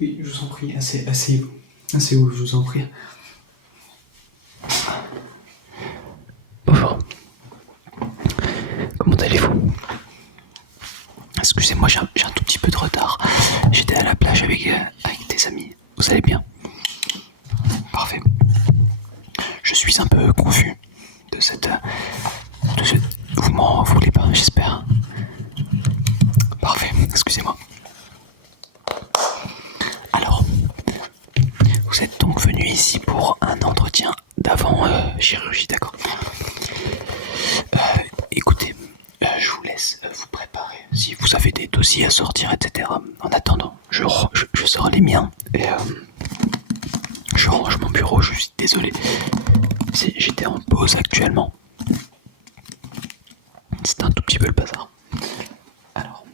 Oui, je vous en prie, asseyez-vous, je vous en prie. Bonjour. Comment allez-vous? Excusez-moi, j'ai un tout petit peu de retard. J'étais à la plage avec des amis. Vous allez bien? Parfait. Je suis un peu confus de ce vous m'en voulez pas, j'espère. Parfait, excusez-moi. Alors, vous êtes donc venu ici pour un entretien d'avant chirurgie, d'accord? Écoutez, je vous laisse vous préparer. Si vous avez des dossiers à sortir, etc. En attendant, je sors les miens et je range mon bureau. Je suis désolé. J'étais en pause actuellement. C'était un tout petit peu le bazar. Alors.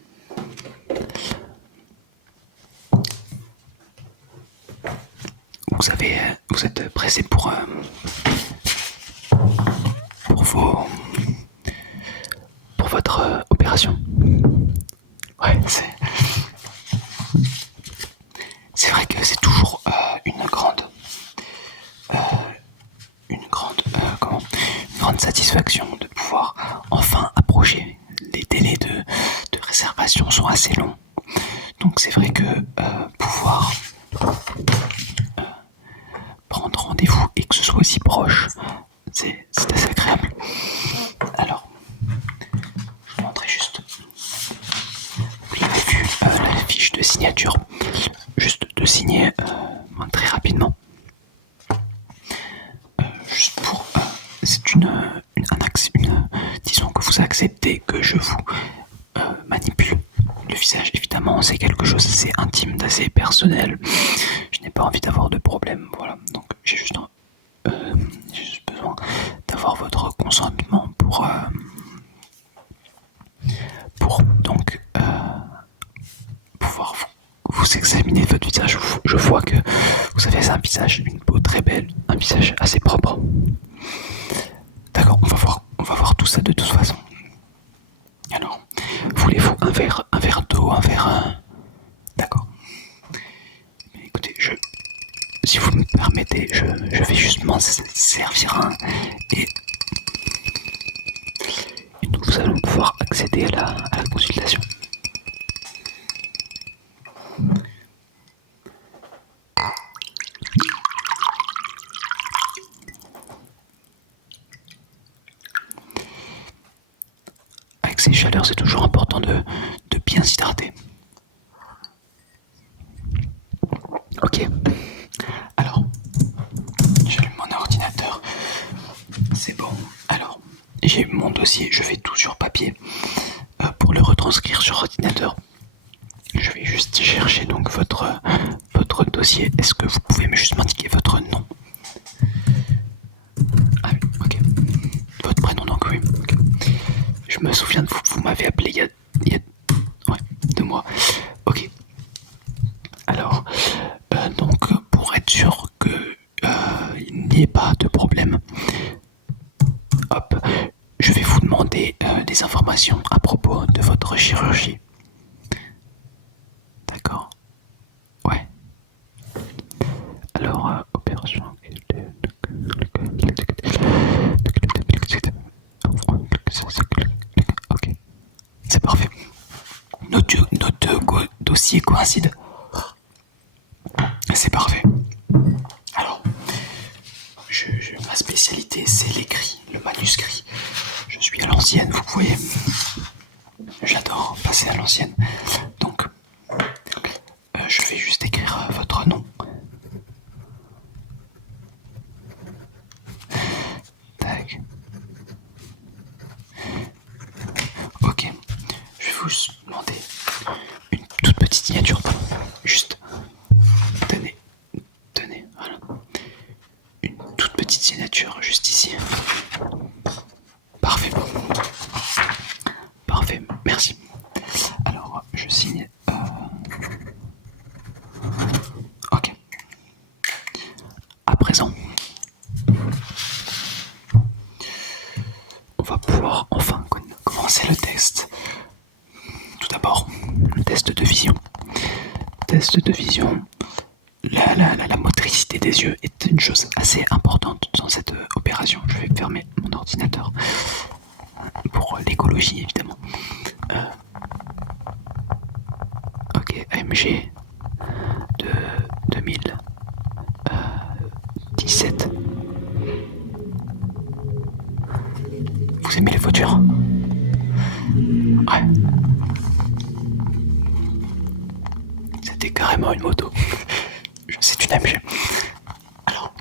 Vous êtes pressé pour votre opération. Ouais, c'est vrai que c'est toujours une grande satisfaction de pouvoir enfin approcher. Les délais de réservation sont assez longs. Donc c'est vrai que pouvoir prendre rendez-vous et que ce soit aussi proche, c'est assez agréable. Alors, je montrerai juste. Vous avez vu la fiche de signature. Juste de signer très rapidement. Juste pour. C'est disons que vous acceptez que je vous manipule le visage. Évidemment, c'est quelque chose d'assez intime, d'assez personnel. Je n'ai pas envie d'avoir de problème. Voilà. Donc, j'ai juste besoin d'avoir votre consentement pour donc pouvoir vous examiner votre visage. Je vois que vous avez un visage, une peau très belle, un visage assez propre. D'accord, on va voir tout ça de toute façon. Alors, voulez-vous un verre d'eau, un verre... D'accord. Mais écoutez, si vous me permettez, je vais juste m'en servir un et nous allons pouvoir accéder à la consultation. Avec ces chaleurs, c'est toujours important de bien s'hydrater. Ok. Alors, j'allume mon ordinateur. C'est bon. Alors, j'ai mon dossier, je fais tout sur papier pour le retranscrire sur ordinateur. Je vais juste chercher donc votre dossier. Est-ce que vous pouvez juste m'indiquer votre nom? Ah oui, ok. Votre prénom donc, oui. Okay. Je me souviens de vous, vous m'avez appelé il y a ouais, 2 mois. Ok. Alors, donc pour être sûr que il n'y ait pas de problème, hop, je vais vous demander des informations à propos de votre chirurgie. D'accord. Ouais. Alors, opération. Ok, c'est parfait. Nos deux dossiers coïncident. C'est parfait. Alors, ma spécialité, c'est l'écrit, le manuscrit. Je suis à l'ancienne, vous voyez. J'adore passer à l'ancienne. Donc, je vais juste écrire votre nom. Tac. Ok. Je vais vous demander une toute petite signature. Juste. Tenez, voilà. Une toute petite signature juste ici. Parfait. Parfait, merci. Alors, je signe. Ok. À présent, on va pouvoir enfin commencer le test. Tout d'abord, le test de vision. Test de vision la motricité des yeux est une chose assez importante dans cette opération. Je vais fermer mon ordinateur pour l'écologie évidemment. Ok, AMG de 2017. Vous aimez les voitures? Ouais. C'était carrément une moto. C'est une AMG. Alors,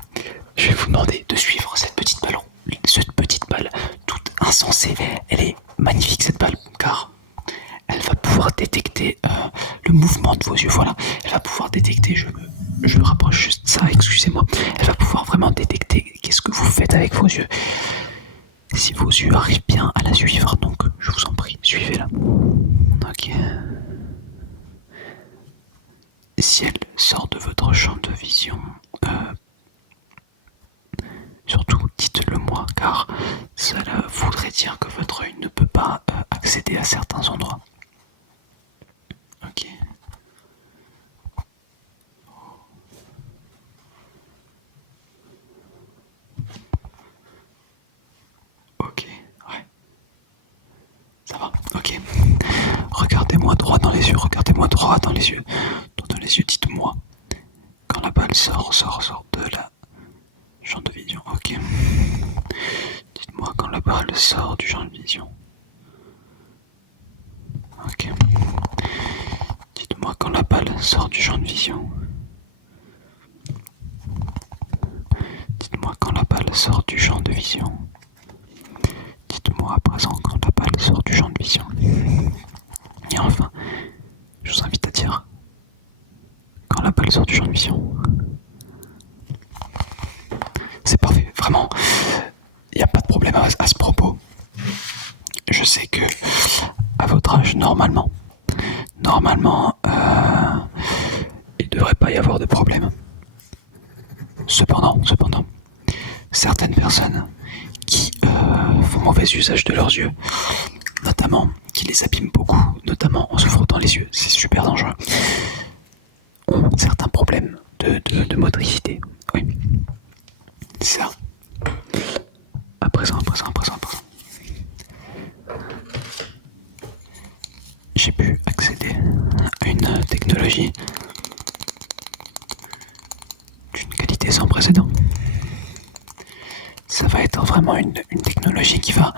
je vais vous demander de suivre cette petite balle toute insensée. Elle est magnifique cette balle, car elle va pouvoir détecter le mouvement de vos yeux. Voilà, elle va pouvoir détecter, je rapproche juste ça, excusez-moi. Elle va pouvoir vraiment détecter qu'est-ce que vous faites avec vos yeux. Si vos yeux arrivent bien à la suivre, donc je vous en prie, suivez-la. Ok. Si elle sort de votre champ de vision, surtout dites-le moi, car cela voudrait dire que votre œil ne peut pas accéder à certains endroits. Ok. Ok, ouais. Ça va, ok. Regardez-moi droit dans les yeux, regardez-moi droit dans les yeux. Droit dans les yeux, dites-moi. Quand la balle sort de la champ de vision, ok. Dites-moi quand la balle sort du champ de vision. Ok. Dites-moi quand la balle sort du champ de vision. Dites-moi quand la balle sort du champ de vision. Dites-moi à présent quand la balle sort du champ de vision. Et enfin, je vous invite à dire quand la balle sort du champ de vision. C'est parfait, vraiment. Il n'y a pas de problème à ce propos. Je sais que à votre âge, normalement, il ne devrait pas y avoir de problème. Cependant, certaines personnes qui font mauvais usage de leurs yeux, notamment qui les abîment beaucoup, notamment en se frottant les yeux, c'est super dangereux, ont certains problèmes de motricité. Oui, c'est ça. À présent. J'ai pu accéder à une technologie d'une qualité sans précédent. Ça va être vraiment une technologie qui va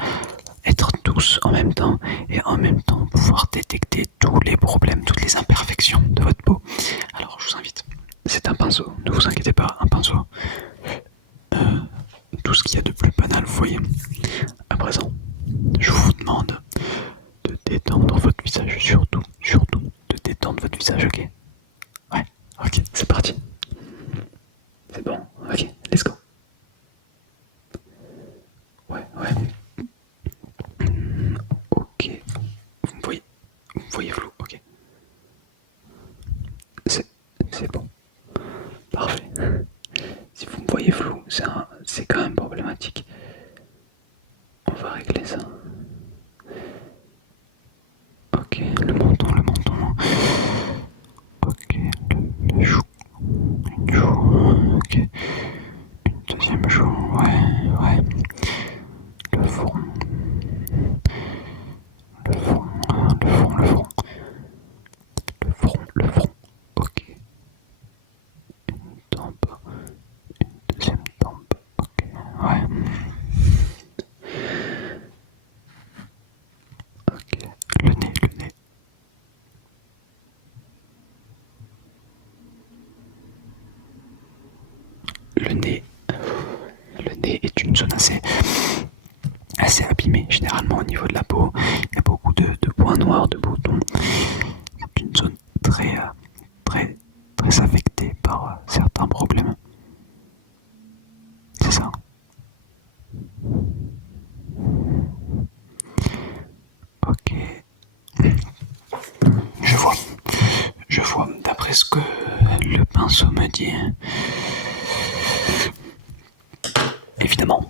être douce en même temps et en même temps pouvoir détecter tous les problèmes, toutes les imperfections de votre peau. Alors je vous invite, c'est un pinceau, ne vous inquiétez pas, un pinceau. Tout ce qu'il y a de plus banal, vous voyez. À présent, je vous demande de détendre votre visage, surtout de détendre votre visage, ok? Ouais, ok, c'est parti. C'est bon, ok, let's go. Ouais. Ok, vous me voyez flou, ok. C'est bon, parfait. Si vous me voyez flou, c'est quand même problématique. On va régler ça. Ok, le menton. Ok, le joue. Une joue, ok. Une deuxième joue, ouais. Le front. Le front. Le front. Ok. Une tempe. Une deuxième tempe. Ok, ouais. Ok. Le nez. Le nez est une zone assez abîmée. Généralement au niveau de la peau, il y a beaucoup de points noirs, de boutons. C'est une zone très affectée par certains problèmes. C'est ça. Ok. Je vois, d'après ce que le pinceau me dit. Évidemment,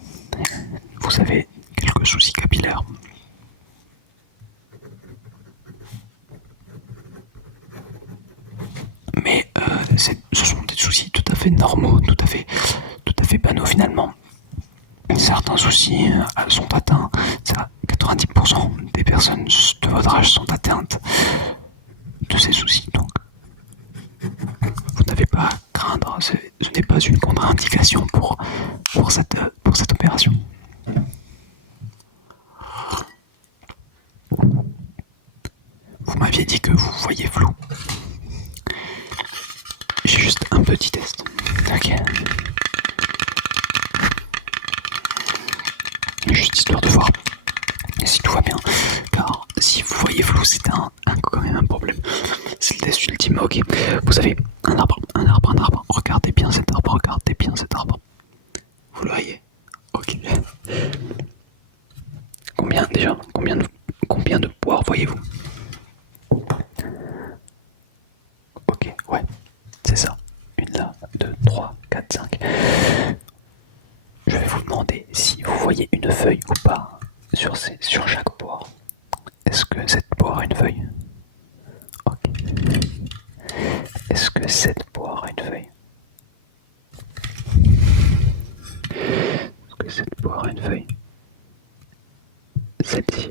vous avez quelques soucis capillaires. Mais ce sont des soucis fait normaux, tout à fait banaux finalement. Certains soucis sont atteints, 90% des personnes de votre âge sont atteintes de ces soucis, donc vous n'avez pas à craindre, ce n'est pas une contre-indication pour cette opération. Vous m'aviez dit que vous voyez flou. J'ai juste un petit test. Ok. Juste histoire de voir si tout va bien. Car si vous voyez flou, c'est quand même un problème. C'est le test ultime. Ok. Vous avez un arbre. Regardez bien cet arbre. Vous le voyez? Ok. Combien de poires voyez-vous? Ok, ouais. C'est ça. Une là, 2, 3, 4, 5. Je vais vous demander si vous voyez une feuille ou pas sur chaque poire. Est-ce que cette poire a une feuille? Ok. Est-ce que cette poire a une feuille? Est-ce que cette poire a une feuille? Celle-ci.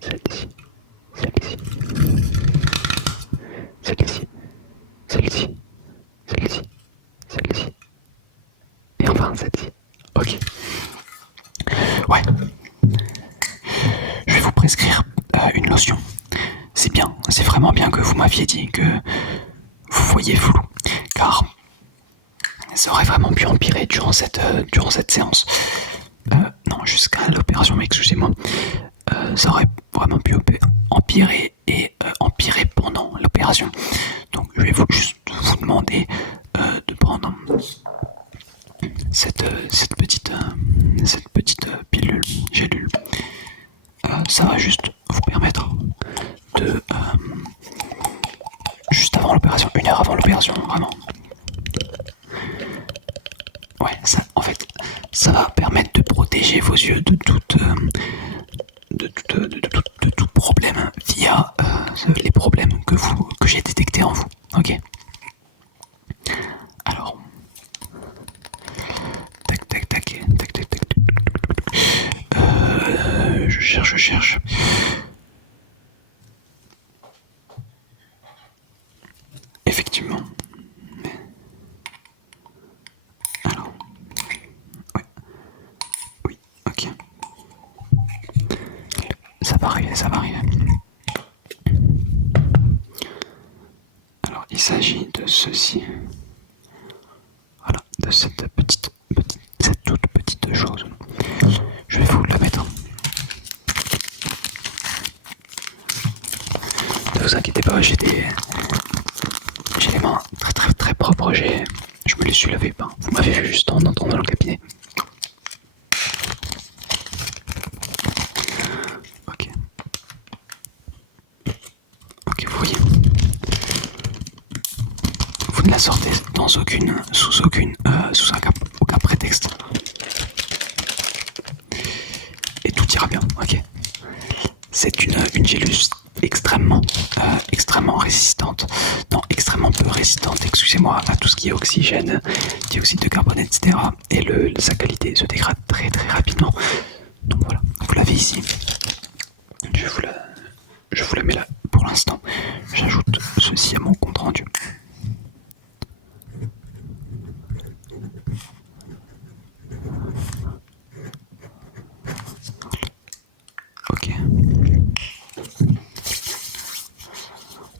Celle-ci. Celle-ci. Celle-ci. Celle-ci. Celle-ci. Celle-ci. Et enfin celle-ci. Ok. Ouais. Je vais vous prescrire une lotion. C'est bien, c'est vraiment bien que vous m'aviez dit que vous voyez flou, car ça aurait vraiment pu empirer durant cette séance. Non, jusqu'à l'opération, mais excusez-moi. Ça aurait vraiment pu empirer et empirer pendant l'opération. Donc je vais juste vous demander de prendre cette petite pilule, gélule. Ça va juste vous permettre de juste avant l'opération, 1 heure avant l'opération, vraiment. Ouais, ça, en fait, ça va permettre de protéger vos yeux de tout problème via les problèmes que j'ai détectés en vous. Ok. Alors, tac. Je cherche. Effectivement. Alors, ouais. Oui, ok. Ça va arriver. Alors, il s'agit de ceci. Voilà, de cette toute petite chose. Je vais vous la mettre. Ne vous inquiétez pas, j'ai les mains très propres. Je me les suis lavé. Vous m'avez vu juste en entrant dans le cabinet. Ok, vous voyez. Vous ne la sortez sous aucun prétexte. Et tout ira bien, ok. C'est une gélule extrêmement résistante. Non, extrêmement peu résistante, excusez-moi, à tout ce qui est oxygène, dioxyde de carbone, etc. Et sa qualité se dégrade très rapidement. Donc voilà, vous l'avez ici. Je vous la mets là pour l'instant. J'ajoute ceci à mon compte rendu. Ok.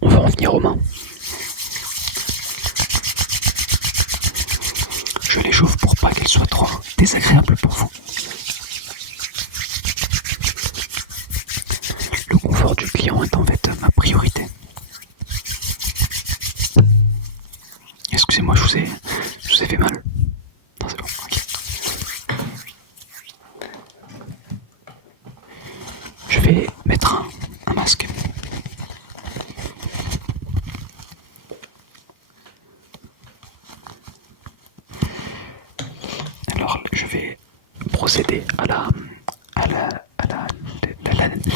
On va en venir aux mains. Je les chauffe pour pas qu'elles soient trop désagréables pour vous. Le confort du client est en fait ma priorité. Excusez-moi, je vous ai fait mal. Non, c'est bon, ok. Je vais mettre un masque. Alors, je vais procéder à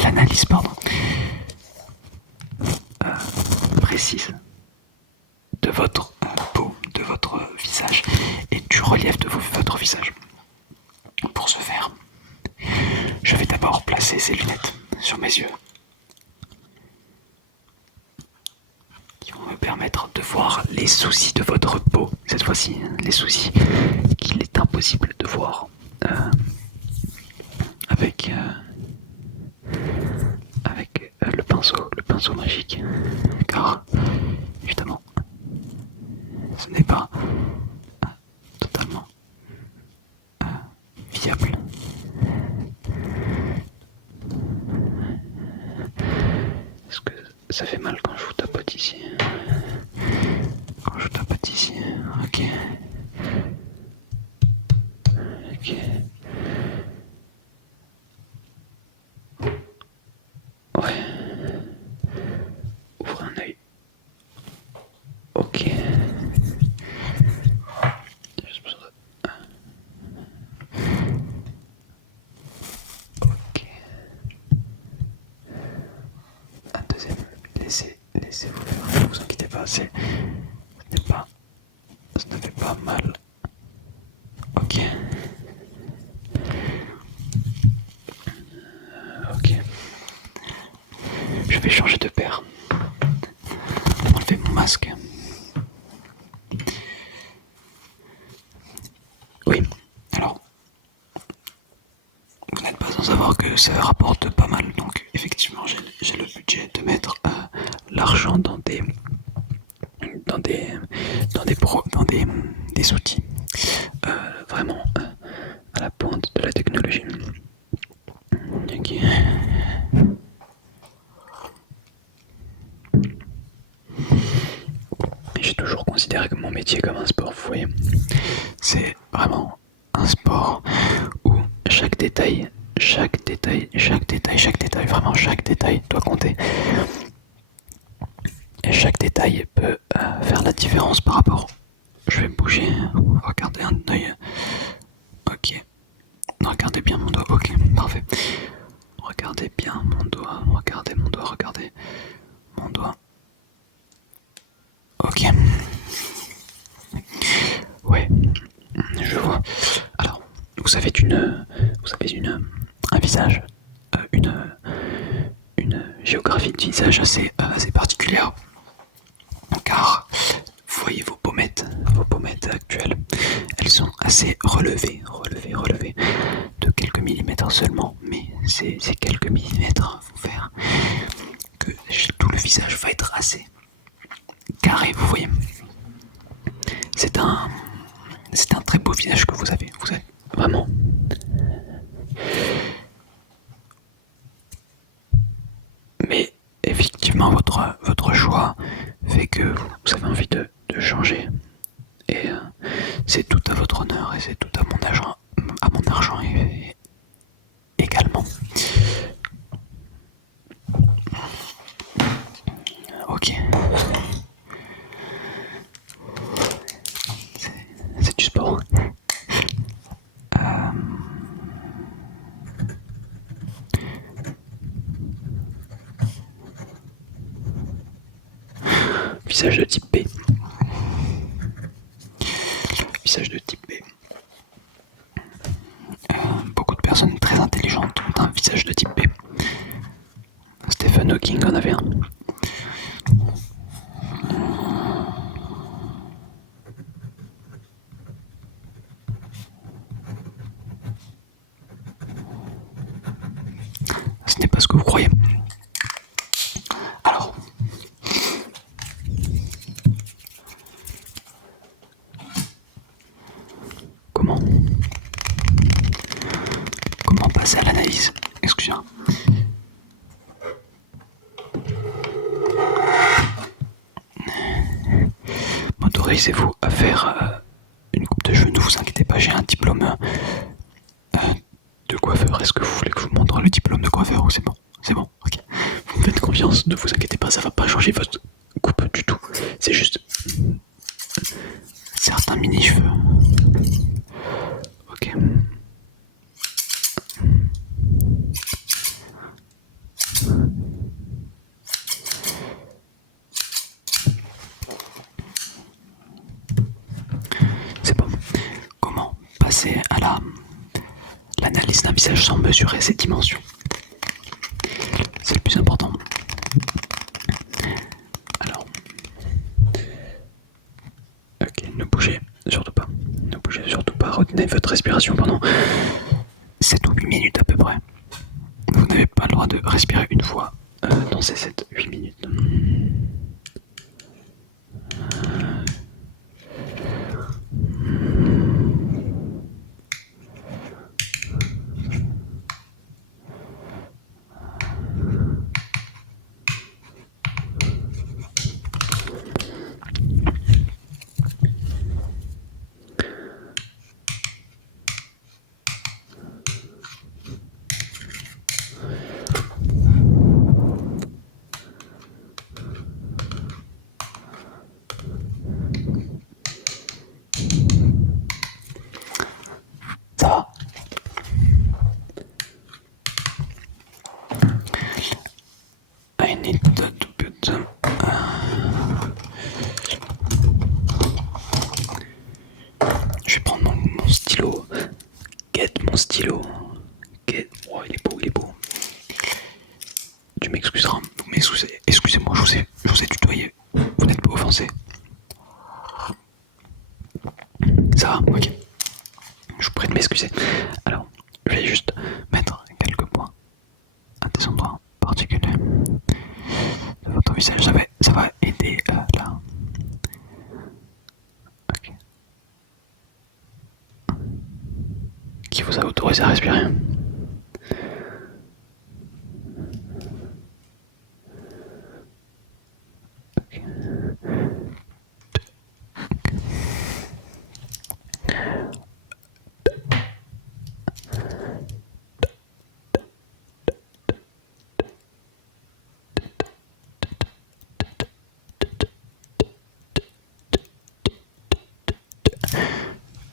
l'analyse, précise de votre peau, de votre visage. visage et du relief de votre visage. Pour ce faire, je vais d'abord placer ces lunettes sur mes yeux qui vont me permettre de voir les soucis de votre peau. Cette fois-ci, les soucis qu'il est impossible de voir avec le pinceau magique, car évidemment ce n'est pas totalement viable. Est-ce que ça fait mal quand je vous tapote ici? Quand je tapote ici, ok. Ok. Ouais. Ouvre un œil. Ok. Ok. Un deuxième. Laissez-vous faire. Ne vous inquiétez pas. Ce ne fait pas mal. Ok. Ok. Je vais changer de paire. Enlever mon masque. Oui. Alors. Vous n'êtes pas sans savoir que ça rapporte pas mal. Donc effectivement j'ai le budget de mettre l'argent dans des outils vraiment à la pointe de la technologie. Ok. J'ai toujours considéré que mon métier comme un sport, vous voyez. C'est vraiment un sport où chaque détail, vraiment chaque détail doit compter. Et chaque détail peut faire la différence par rapport. Je vais bouger, regardez un œil. Ok. Regardez bien mon doigt, ok, parfait. Regardez bien mon doigt, regardez mon doigt, regardez mon doigt. Ok. Ouais, je vois. Alors, vous avez un visage, une géographie de visage assez particulière. Car, voyez vos pommettes actuelles, elles sont assez relevées de quelques millimètres seulement, mais ces quelques millimètres vont faire que tout le visage va être assez carré, vous voyez. C'est un très beau visage que vous avez vraiment. Mais effectivement, votre choix fait que vous avez envie de changer. Et c'est tout à votre honneur et c'est tout à mon argent également. Ok. C'est du sport. Visage de type B. Visage de type B. Beaucoup de personnes très intelligentes ont un visage de type B. Stephen Hawking en avait un. Ce n'est pas ce que vous croyez. Alors, comment passer à l'analyse? Excusez-moi. M'autorisez-vous à faire une coupe de cheveux? Ne vous inquiétez pas, j'ai un diplôme de coiffeur. Est-ce que vous voulez que je vous montre le diplôme de coiffeur ou c'est bon? C'est bon, ok. Vous me faites confiance, ne vous inquiétez pas, ça va pas changer votre coupe du tout. C'est juste certains mini-cheveux. Ok. l'analyse d'un visage sans mesurer ses dimensions. C'est le plus important. Alors, ok, ne bougez surtout pas. Ne bougez surtout pas. Retenez votre respiration pendant 7 ou 8 minutes à peu près. Vous n'avez pas le droit de respirer une fois dans ces 7-8 minutes. Ça va? I need to put them. Je vais prendre mon stylo. Get mon stylo. Get. Oh, il est beau, il est beau. Tu m'excuseras. Excusez-moi, je vous ai tutoyé. Vous n'êtes pas offensé. Ça va? Ok. Je vous prie de m'excuser. Alors, je vais juste mettre quelques points à des endroits particuliers de votre visage. Ça va aider là. Ok. Qui vous a autorisé à respirer? Ok.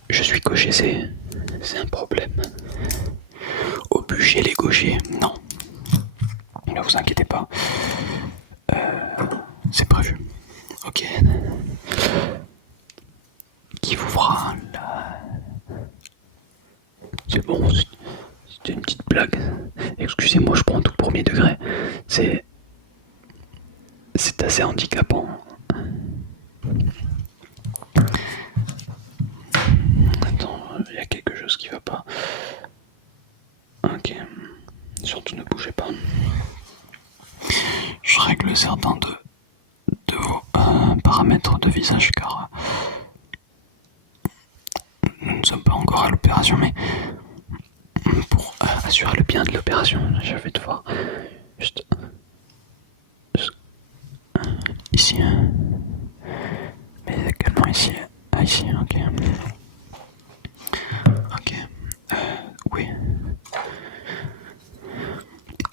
Je suis gaucher, c'est un problème. Au bûcher les gauchers, non. Ne vous inquiétez pas. C'est prévu. Ok. Qui vous fera là? C'est bon, c'était une petite blague. Excusez-moi, je prends tout premier degré. C'est assez handicapant. Attends, il y a quelque chose qui va pas. Ok. Surtout ne bougez pas. Je règle certains de vos paramètres de visage car nous ne sommes pas encore à l'opération, mais pour assurer le bien de l'opération, je vais devoir juste ici, mais également ici, ici, ok. Ok, oui.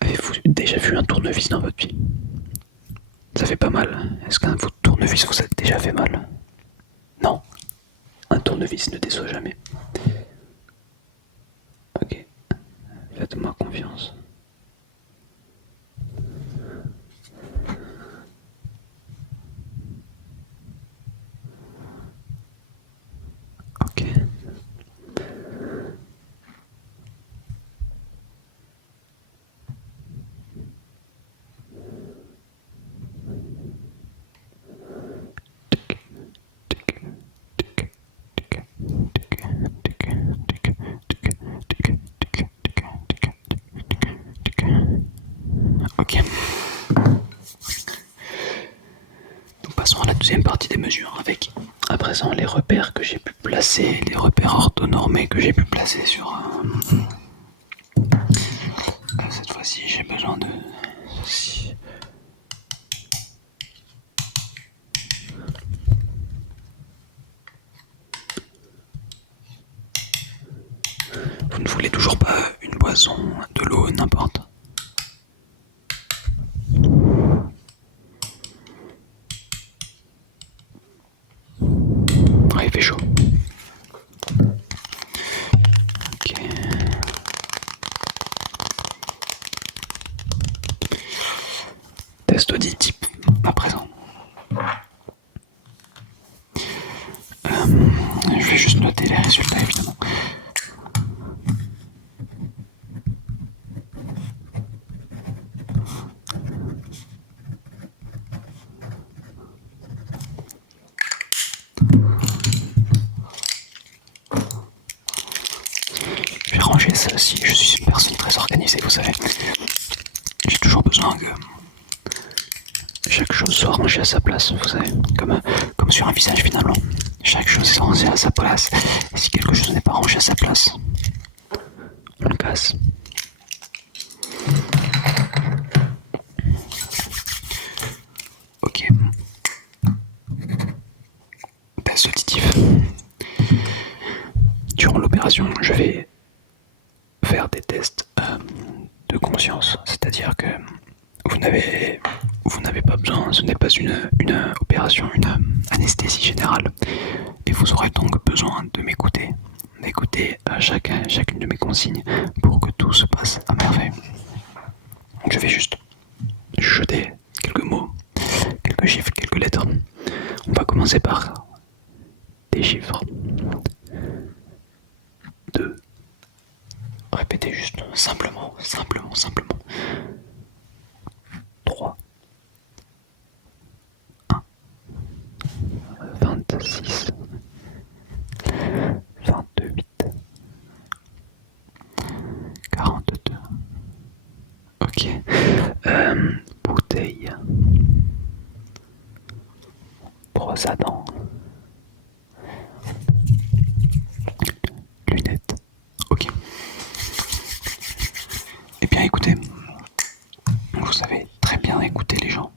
Avez-vous déjà vu un tournevis dans votre vie? Ça fait pas mal. Est-ce qu'un tournevis vous a déjà fait mal? Non. Un tournevis ne déçoit jamais. Ok. Faites-moi confiance. Ok. Ok. Nous passons à la deuxième partie des mesures avec à présent les repères que j'ai pu placer, les repères orthonormés que j'ai pu placer sur. Cette fois-ci, j'ai besoin de ceci. Vous ne voulez toujours pas une boisson, de l'eau, n'importe? Ouais, il fait chaud. Ok. Test auditif à présent. Je vais juste noter les résultats évidemment. stresse si je suis une personne très organisée, vous savez. J'ai toujours besoin que chaque chose soit rangée à sa place, vous savez, comme sur un visage finalement. Chaque chose est rangée à sa place. Et si quelque chose n'est pas rangé à sa place, on le casse. Ok. Test auditif. Durant l'opération, je vais faire des tests de conscience, c'est-à-dire que vous n'avez pas besoin, ce n'est pas une opération, une anesthésie générale, et vous aurez donc besoin de m'écouter, d'écouter chacune de mes consignes pour que tout se passe à merveille. Donc je vais juste chuchoter quelques mots, quelques chiffres, quelques lettres. On va commencer par des chiffres. 2. Répétez juste simplement. 3. 1. 26. 28. 42. Ok. Bouteille. Brosse à dents. Lunettes. Ok. Eh bien écoutez, vous savez très bien écouter les gens.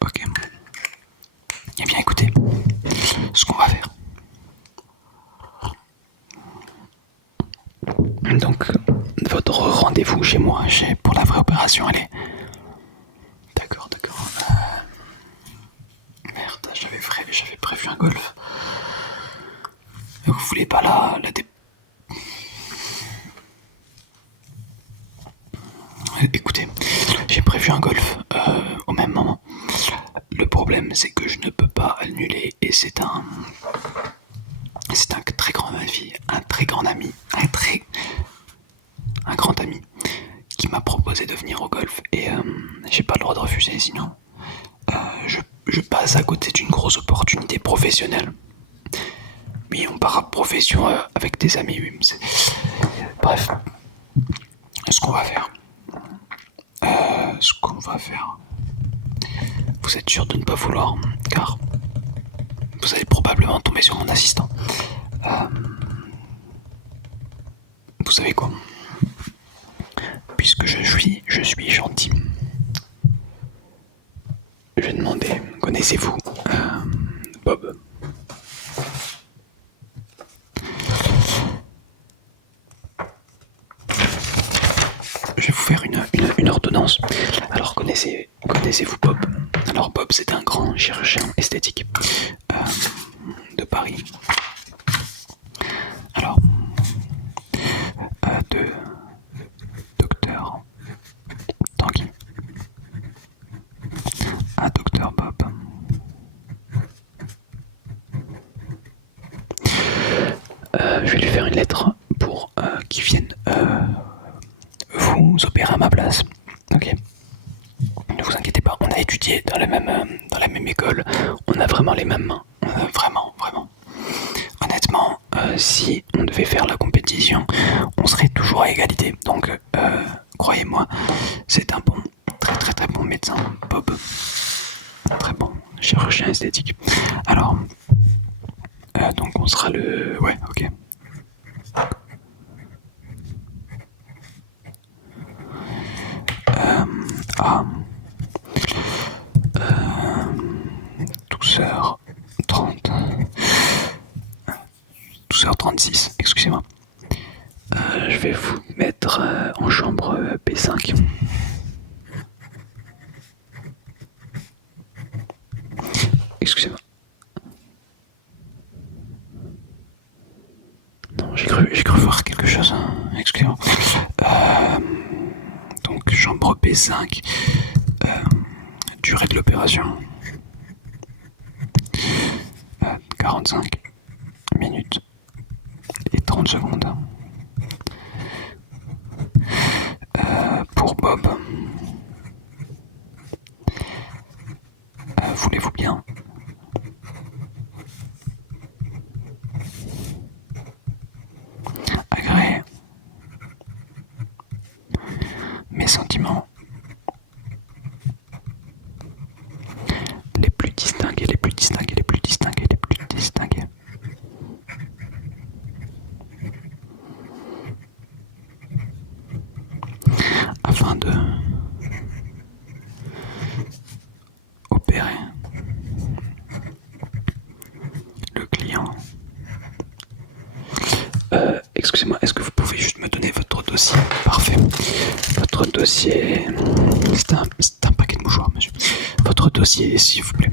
Ok. Eh bien écoutez, ce qu'on va faire. Donc, votre rendez-vous chez moi, pour la vraie opération, elle est... D'accord. Merde, j'avais prévu un golf. Vous voulez pas la Écoutez, j'ai prévu un golf au même moment. Le problème, c'est que je ne peux pas annuler et c'est un très grand ami, un grand ami qui m'a proposé de venir au golf et j'ai pas le droit de refuser, sinon je passe à côté d'une grosse opportunité professionnelle. Oui, on part à profession avec des amis, oui. Bref, ce qu'on va faire. Vous êtes sûr de ne pas vouloir, car vous allez probablement tomber sur mon assistant. Vous savez quoi? Puisque je suis gentil, je vais demander, connaissez-vous Bob? Je vais vous faire une ordonnance. Alors connaissez-vous Bob? Alors Bob, c'est un grand chirurgien esthétique de Paris. Alors, de docteur Tanguy à docteur Bob. Je vais lui faire une lettre pour qu'il vienne vous opérer à ma place. Ok. Ne vous inquiétez pas, on a étudié dans la même école, on a vraiment les mêmes mains. Vraiment. Honnêtement, si on devait faire la compétition, on serait toujours à égalité. Donc, croyez-moi, c'est un très bon médecin, Bob. Très bon chirurgien esthétique. Alors, donc on sera le... Ouais, ok. À 12h30. 12h36, excusez-moi. Je vais vous mettre en chambre P5. Excusez-moi. Non, j'ai cru voir quelque chose. Hein. Excusez-moi. Donc, chambre P5. Durée de l'opération. 45 minutes. 40 secondes. Pour Bob, voulez-vous bien? Agréer mes sentiments les plus distingués, les plus distingués, les plus distingués, les plus distingués. Afin de opérer le client. Excusez-moi, est-ce que vous pouvez juste me donner votre dossier? Parfait. Votre dossier... C'est un paquet de mouchoirs, monsieur. Votre dossier, s'il vous plaît.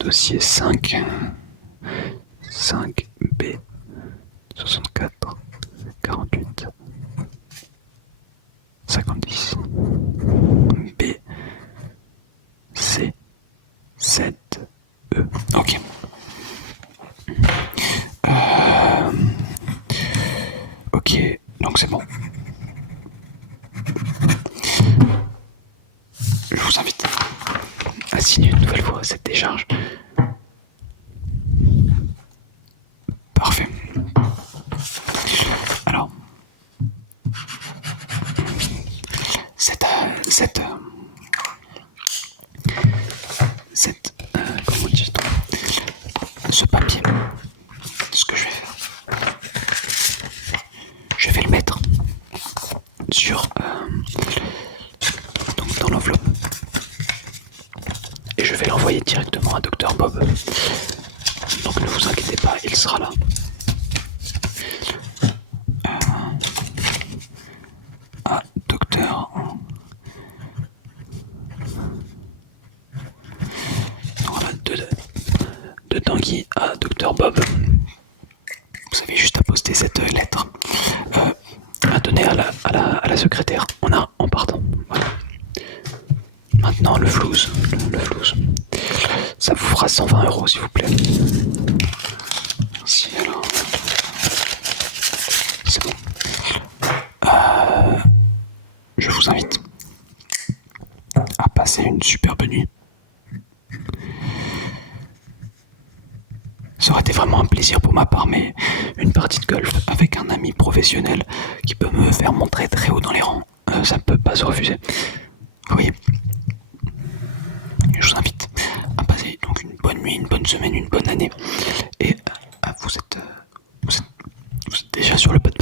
Dossier 5. 5B. 64. 48. 50. B. C. 7. E. Ok. Ok, donc c'est bon. Je vous invite à signer une nouvelle fois cette décharge. Parfait. Alors, comment dit-on, ce papier, ce que je vais faire, je vais le mettre sur donc dans l'enveloppe et je vais l'envoyer directement à Dr Bob. Donc ne vous inquiétez pas, il sera là. À Dr. Voilà, de Tanguy à Dr Bob. Vous avez juste à poster cette lettre, à donner à la secrétaire en partant. Voilà. Maintenant le flouze, le flouze. Ça vous fera 120 € s'il vous plaît. Merci alors. C'est bon. Je vous invite à passer une superbe nuit. Ça aurait été vraiment un plaisir pour ma part, mais une partie de golf avec un ami professionnel qui peut me faire monter très haut dans les rangs, ça ne peut pas se refuser. Oui. Je vous invite à passer donc une bonne nuit, une bonne semaine, une bonne année. Et vous êtes déjà sur le pas de